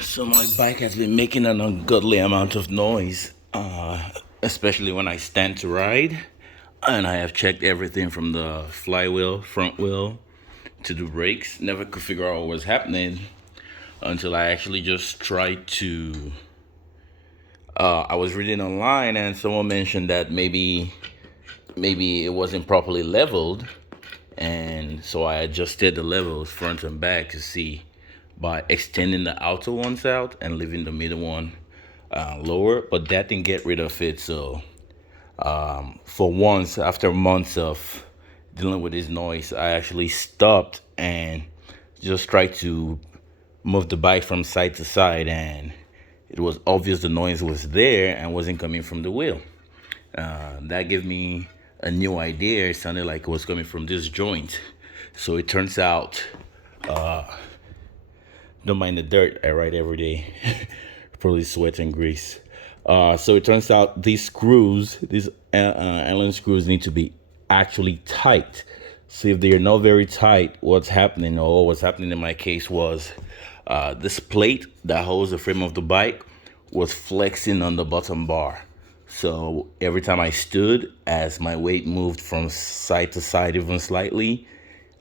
So my bike has been making an ungodly amount of noise, especially when I stand to ride. And I have checked everything from the flywheel, front wheel, to the brakes. Never could figure out what was happening until I actually just tried to. I was reading online and someone mentioned that maybe it wasn't properly leveled, and so I adjusted the levels front and back to see by extending the outer ones out and leaving the middle one lower, but that didn't get rid of it. So for once, after months of dealing with this noise, I actually stopped and just tried to move the bike from side to side, and it was obvious the noise was there and wasn't coming from the wheel. That gave me a new idea. It sounded like it was coming from this joint. So it turns out, don't mind the dirt, I ride every day. Probably sweat and grease. So it turns out these Allen screws need to be actually tight. So if they are not very tight, what's happening, or what was happening in my case was this plate that holds the frame of the bike was flexing on the bottom bar. So every time I stood, as my weight moved from side to side even slightly,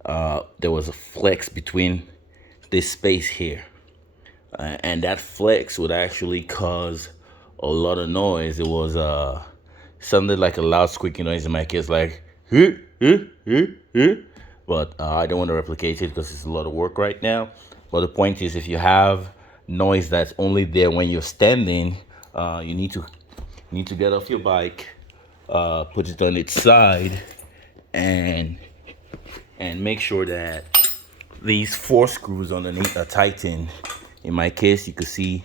there was a flex between this space here. And that flex would actually cause a lot of noise. It was sounded like a loud squeaky noise in my case, like, huh, huh, huh, huh. But I don't want to replicate it because it's a lot of work right now. But the point is, if you have noise that's only there when you're standing, you need to get off your bike, put it on its side, and make sure that these four screws underneath are tightened. In my case, you can see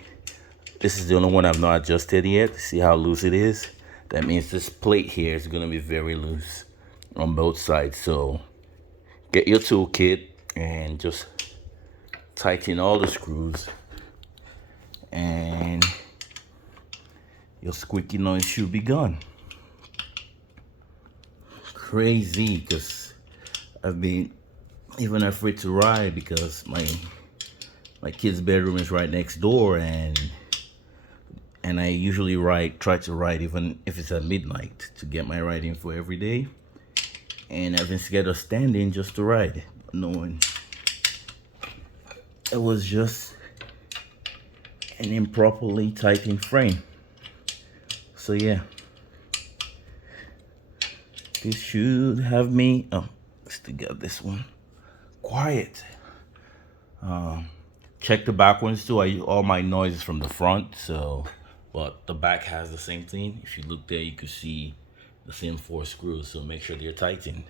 this is the only one I've not adjusted yet. See how loose it is? That means this plate here is going to be very loose on both sides. So get your toolkit and just tighten all the screws, and your squeaky noise should be gone. Crazy, because I've been even afraid to ride because my kid's bedroom is right next door, and I usually try to ride even if it's at midnight to get my riding for every day. And I've been scared of standing just to ride, knowing it was just an improperly tightened frame. So yeah, this should have me. Oh, still got this one. Quiet. Check the back ones too. All my noise is from the front, so but the back has the same thing. If you look there, you can see the same four screws. So make sure they're tightened.